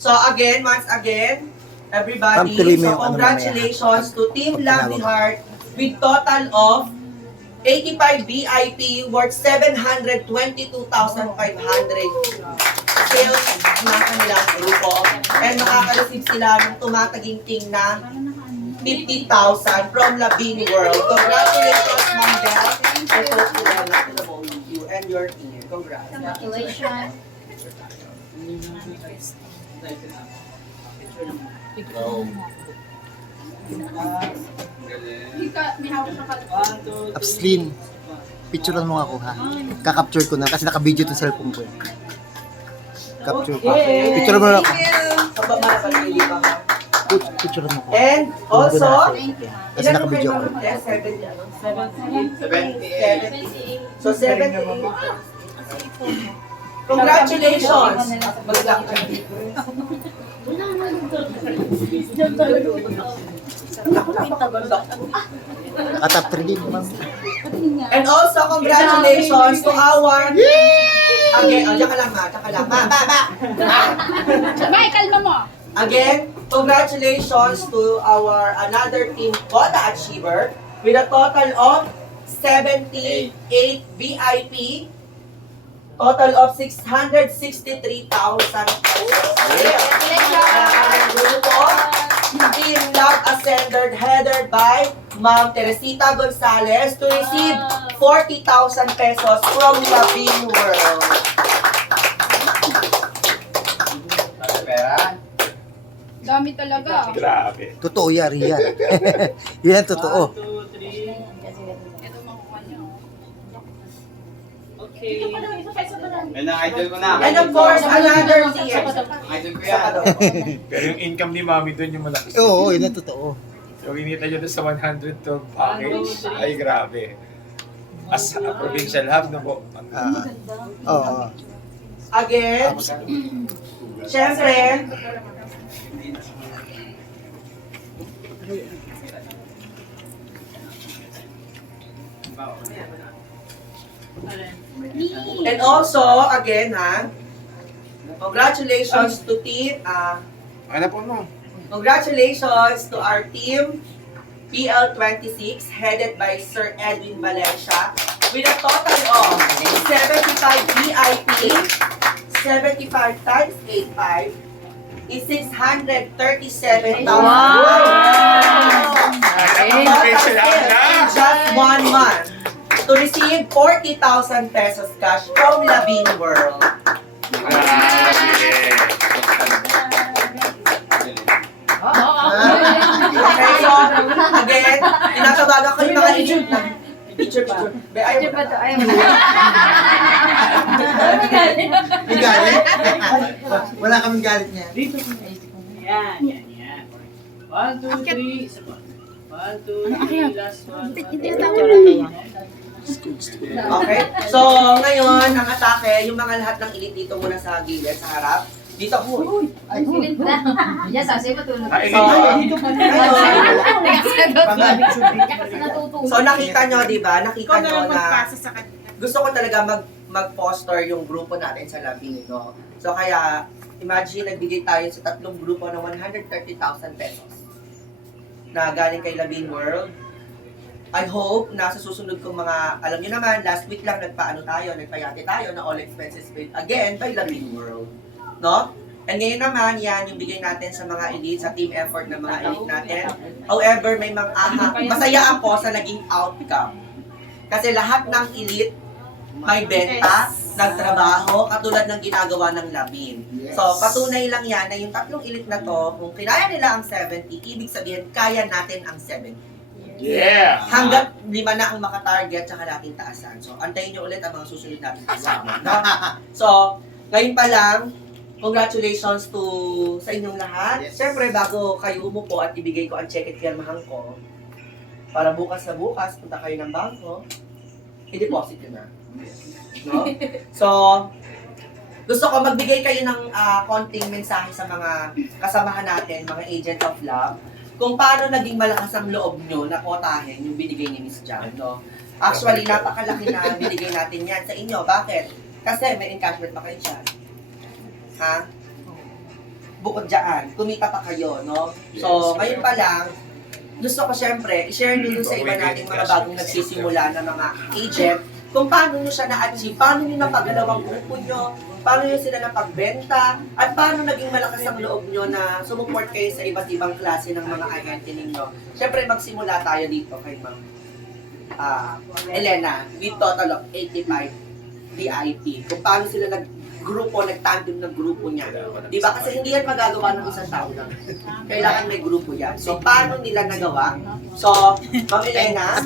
So again, once again, everybody, so congratulations to Team Lovely Heart with total of 85 VIP worth 722,500 sales na kanilang grupo. And makaka-receive sila ng tumataginting na 50,000 from Labine World. Congratulations, Ma'am Belle. I hope you well luck to the both of you and your team. Congrats. Congratulations. Abslin, picturean mo ako ha. Kakapture ko na kasi naka-video itong cellphone ko. Capture ko. Picturean mo na ako. Picturean mo ko. And also, Kasi naka-video ko. 78. So 78. Congratulations! Naka-top 3 din, ma'am. And also, congratulations to our... Again, diyan ka lang ma, diyan ka lang. Ma. May, kalma mo. Again, congratulations to our another team, Koda Achiever, with a total of 78 VIP, total of 663,000. Grupo, Team Love Ascended, headed by Ma'am Teresita Gonzalez to receive 40,000 pesos from Labine World. Dami talaga. Grabe. Totoo yan, Rian. Yan ang totoo. 1, 2, 3. Ito makuha niyo. Okay. Yan ang idol ko na. And of course, another team. Idol ko yan. Pero yung income ni Mami doon yung malaki. Oo, yun ang totoo. So, kinita nyo doon sa 112 package. Ay, grabe. As a provincial hub na po. Oo. Again, syempre, and also, again congratulations to team, Ano po mo? congratulations to our team, PL26, headed by Sir Edwin Valencia, with a total of 75 VIP, 75 times 85 is 637,000. In just 1 month to receive 40,000 pesos cash from Labine World. Okay, so again, tinatawagan ko yung mga agent na picture. Be, ayaw mo na. May galit? Wala kaming galit niya. Yan. 1, 2, 3. Isa pa. 1, 2, 3. Last one. Okay, so ngayon, ang atake, yung mga lahat ng elite dito muna sa gilid, sa harap. Dito po. Yes, kasi matulog. So nakita nyo, di ba? Nakita nyo na gusto ko talaga mag-foster yung grupo natin sa Labine, no? So kaya, imagine nagbigay tayo sa tatlong grupo ng 130,000 pesos na galing kay Labine World. I hope na sa susunod kong mga, alam niyo naman, last week lang nagpayate tayo na all expenses paid again by Labine World. No? And ngayon naman, yan yung bigay natin sa mga elite, sa team effort ng mga elite natin. However, may mga masaya ako sa naging outcome. Kasi lahat ng elite may benta, nagtrabaho, katulad ng ginagawa ng Labine. So, patunay lang yan na yung tatlong elite na to, kung kinaya nila ang 70, ibig sabihin, kaya natin ang 70. Yeah! Hanggat 5 na ang makatarget, tsaka natin taasan. So, antayin nyo ulit ang mga susunod natin kasama. No? So, ngayon pa lang, congratulations to sa inyong lahat. Yes. Siyempre, bago kayo umupo at ibigay ko ang check at pirmahan ko, para bukas na bukas, punta kayo ng bangko, i-deposit nyo na. No? So, gusto ko magbigay kayo ng konting mensahe sa mga kasamahan natin, mga agent of love, kung paano naging malakas ang loob nyo na kotahin yung binigay ni Miss Jan. No? Actually, napakalaki na binigay natin yan sa inyo. Bakit? Kasi may encashment pa kayo dyan. Ha? bukod dyan, kumita pa kayo, no? Yes, So, ngayon pa correct. lang, gusto ko syempre, i-share nyo sa iba nating mga bagong nagsisimula na mga agent, kung paano nyo siya na-achieve, paano nyo napagalaw ang grupo nyo, paano nyo sila napagbenta, at paano naging malakas ang loob nyo na sumuport kayo sa iba't ibang klase ng mga agente ninyo. Syempre, magsimula tayo dito kay Ma'am Elena, with total of 85 VIP. Kung paano sila nag-tandem ng grupo niya. Di ba? Kasi hindi yan magagawa ng isang tao lang. Kailangan may grupo yan. So, paano nila nagawa? So, Ma'am Elena,